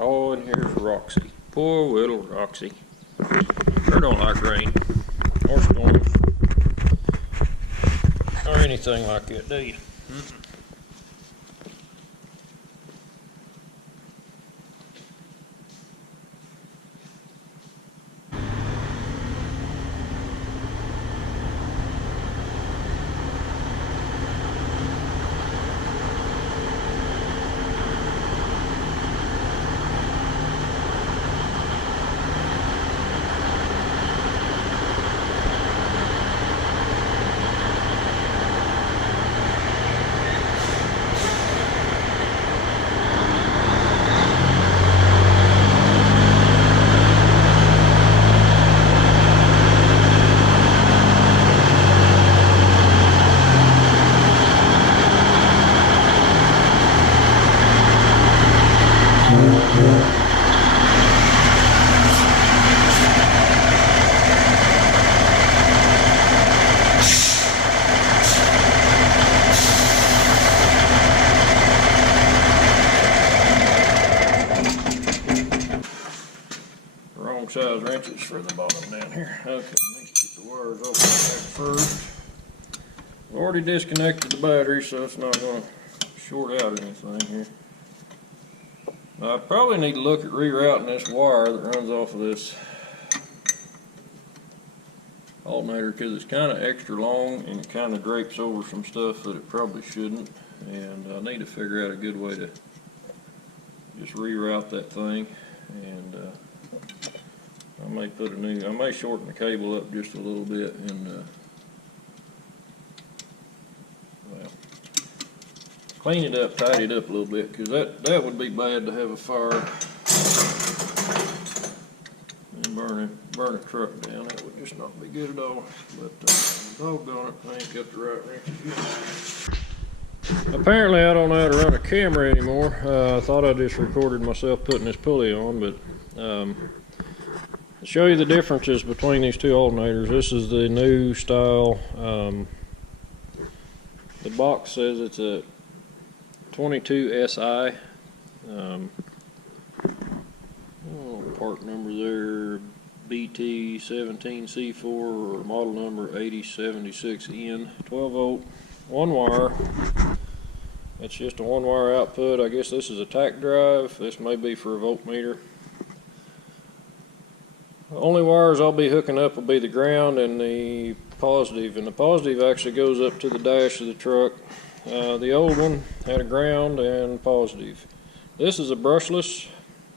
Oh, and here's Roxy. Poor little Roxy. Her don't like rain or storms or anything like that, do you? Wrong size wrenches for the bottom down here. Okay, let's get the wires off the back first. I've already disconnected the battery, so it's not going to short out anything here. Now, I probably need to look at rerouting this wire that runs off of this alternator, because it's kind of extra long and it kind of drapes over some stuff that it probably shouldn't, and I need to figure out a good way to just reroute that thing. And I may shorten the cable up just a little bit and well, clean it up, tidy it up a little bit, because that would be bad to have a fire and burn a truck down. That would just not be good at all. But doggone it, I ain't got the right wrenches yet. Apparently I don't know how to run a camera anymore. I thought I just recorded myself putting this pulley on, but to show you the differences between these two alternators, this is the new style. The box says it's a 22 SI. Part number there, BT17C4, or model number 8076N. 12 volt, one wire. It's just a one wire output. I guess this is a tack drive. This may be for a voltmeter. The only wires I'll be hooking up will be the ground and the positive, and the positive actually goes up to the dash of the truck. The old one had a ground and positive. This is a brushless.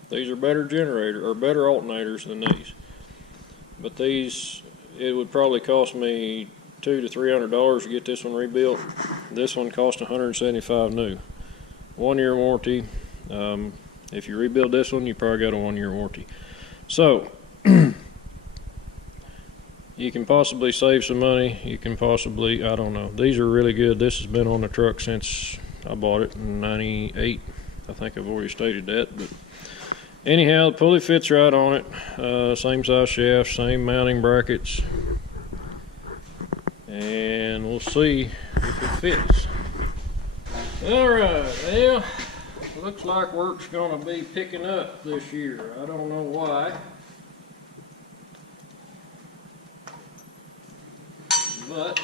These are better better alternators than these. But these, it would probably cost me $200 to $300 to get this one rebuilt. This one cost $175 new. 1 year warranty. If you rebuild this one, you probably got a 1 year warranty. So you can possibly save some money. You can possibly, I don't know. These are really good. This has been on the truck since I bought it in '98. I think I've already stated that, but anyhow, the pulley fits right on it. Same size shaft, same mounting brackets, and we'll see if it fits. All right, well, looks like work's gonna be picking up this year. I don't know why, but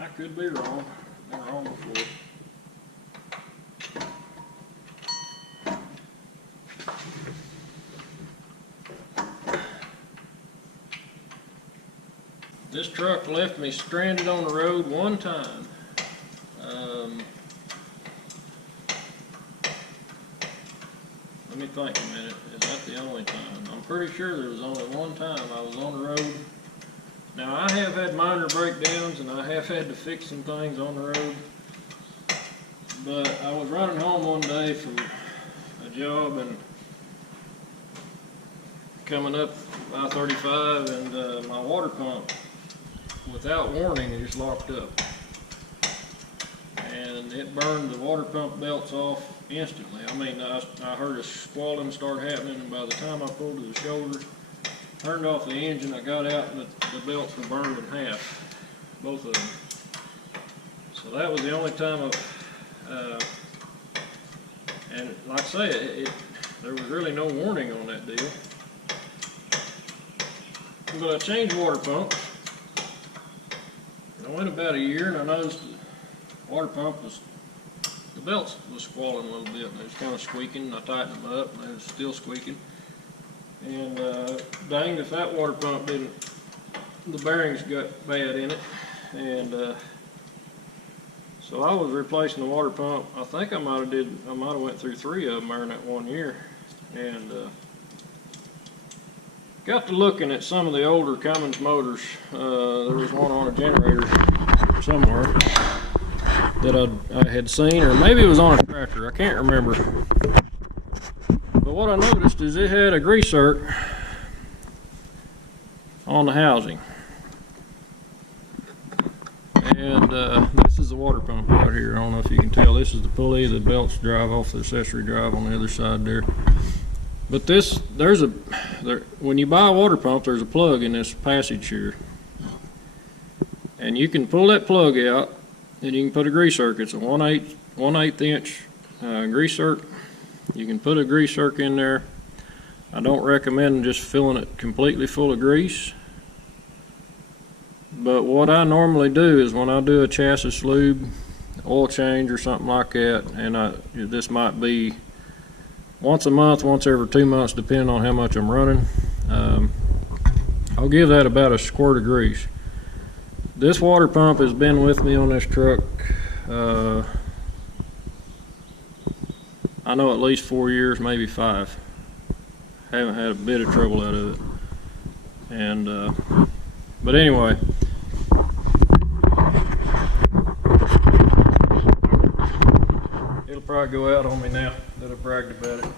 I could be wrong. I've been wrong before. This truck left me stranded on the road one time. Let me think a minute. Is that the only time? I'm pretty sure there was only one time I was on the road. Now, I have had minor breakdowns and I have had to fix some things on the road. But I was running home one day from a job and coming up I-35, and my water pump, without warning, it just locked up. And it burned the water pump belts off instantly. I mean, I heard a squalling start happening, and by the time I pulled to the shoulder, turned off the engine, I got out, and the belts were burned in half, both of them. So that was the only time I've And like I say, there was really no warning on that deal. But I changed water pumps. I went about a year and I noticed the water pump the belts was squalling a little bit and it was kind of squeaking. I tightened them up and it was still squeaking. And dang, if that water pump the bearings got bad in it. And so I was replacing the water pump. I think I might have went through 3 of them there in that 1 year. And got to looking at some of the older Cummins motors. There was one on a generator somewhere that I had seen, or maybe it was on a tractor, I can't remember. But what I noticed is it had a grease zerk on the housing. And this is the water pump right here. I don't know if you can tell. This is the pulley. The belts drive off the accessory drive on the other side there. But when you buy a water pump, there's a plug in this passage here. And you can pull that plug out and you can put a grease zerk. It's a 1/8 inch grease zerk. You can put a grease zerk in there. I don't recommend just filling it completely full of grease. But what I normally do is when I do a chassis lube, oil change or something like that, and this might be once a month, once every 2 months, depending on how much I'm running, I'll give that about a squirt of grease. This water pump has been with me on this truck, I know at least 4 years, maybe 5. Haven't had a bit of trouble out of it. And but anyway, it'll probably go out on me now that I bragged about it.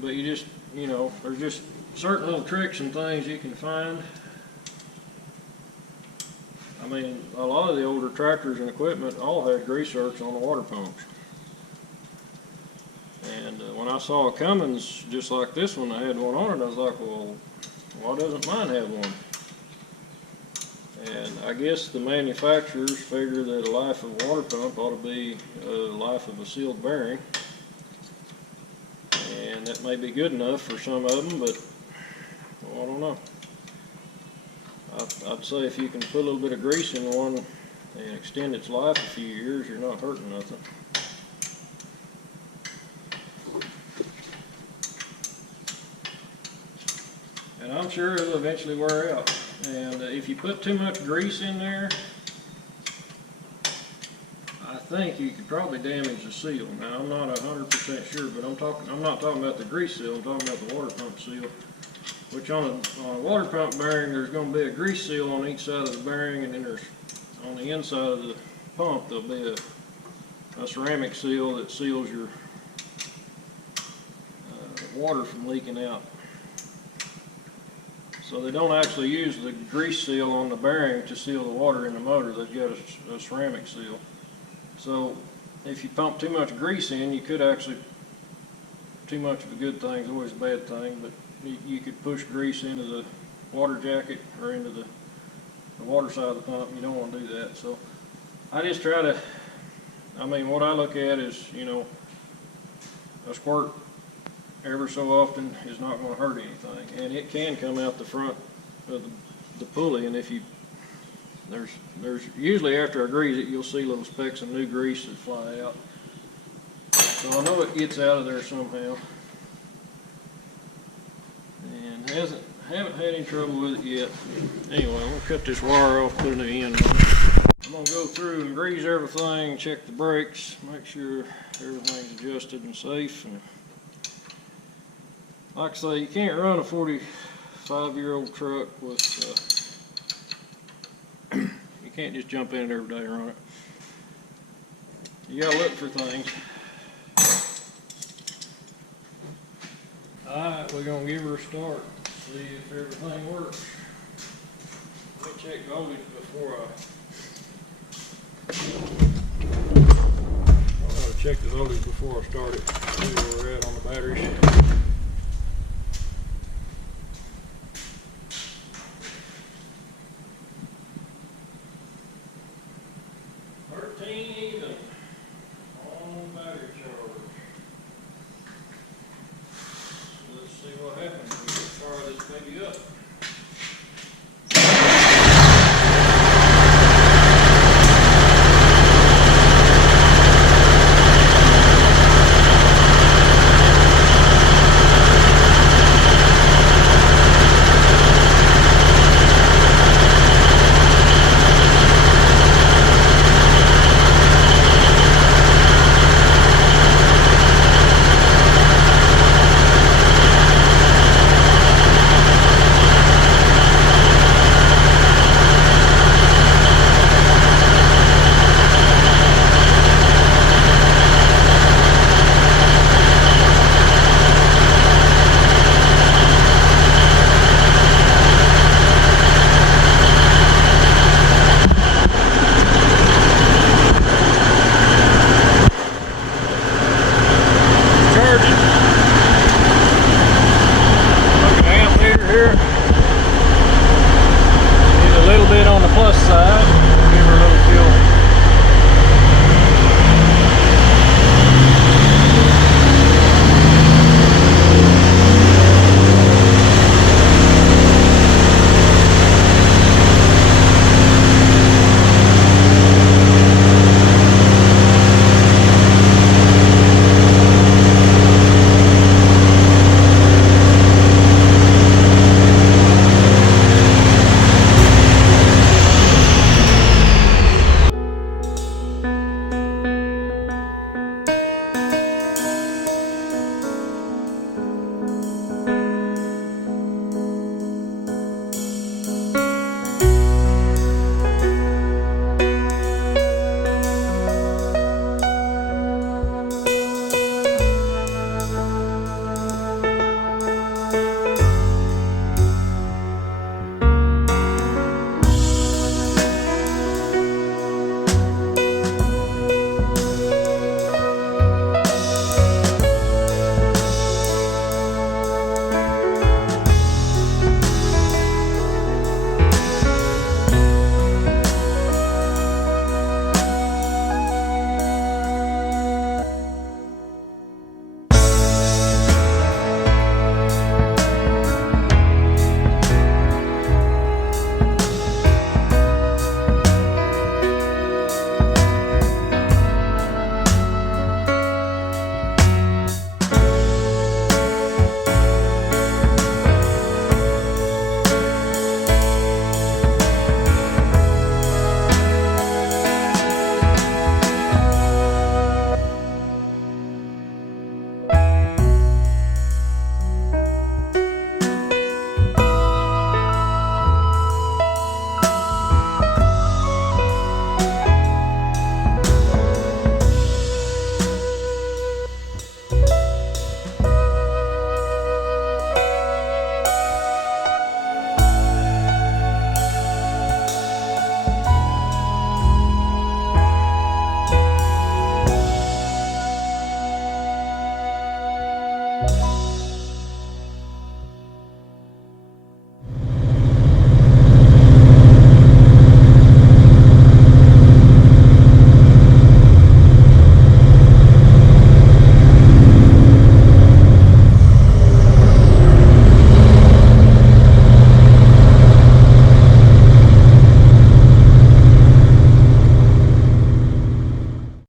But you just, there's just certain little tricks and things you can find. I mean, a lot of the older tractors and equipment all had grease zerks on the water pumps. And when I saw a Cummins just like this one, I had one on it, I was like, well, why doesn't mine have one? And I guess the manufacturers figure that a life of a water pump ought to be a life of a sealed bearing. And that may be good enough for some of them, but well, I don't know. I'd say if you can put a little bit of grease in one and extend its life a few years, you're not hurting nothing. And I'm sure it'll eventually wear out. And if you put too much grease in there, I think you could probably damage the seal. Now I'm not 100% sure, but I'm not talking about the grease seal. I'm talking about the water pump seal. Which on a water pump bearing, there's going to be a grease seal on each side of the bearing, and then there's on the inside of the pump there'll be a ceramic seal that seals your water from leaking out. So they don't actually use the grease seal on the bearing to seal the water in the motor. They've got a ceramic seal. So if you pump too much grease in, you could actually, too much of a good thing is always a bad thing, but you could push grease into the water jacket or into the water side of the pump. You don't want to do that. So I just try to, what I look at is, a squirt ever so often is not going to hurt anything, and it can come out the front of the pulley. And if there's usually after I grease it, you'll see little specks of new grease that fly out. So I know it gets out of there somehow, and haven't had any trouble with it yet. Anyway, I'm gonna cut this wire off, put a new end on it. I'm gonna go through and grease everything, check the brakes, make sure everything's adjusted and safe. And like I say, you can't run a 45-year-old truck with, you can't just jump in it every day and run it. You gotta look for things. Alright, we're gonna give her a start, see if everything works. Let me check voltage before I gotta check the voltage before I start it, see where we're at on the batteries.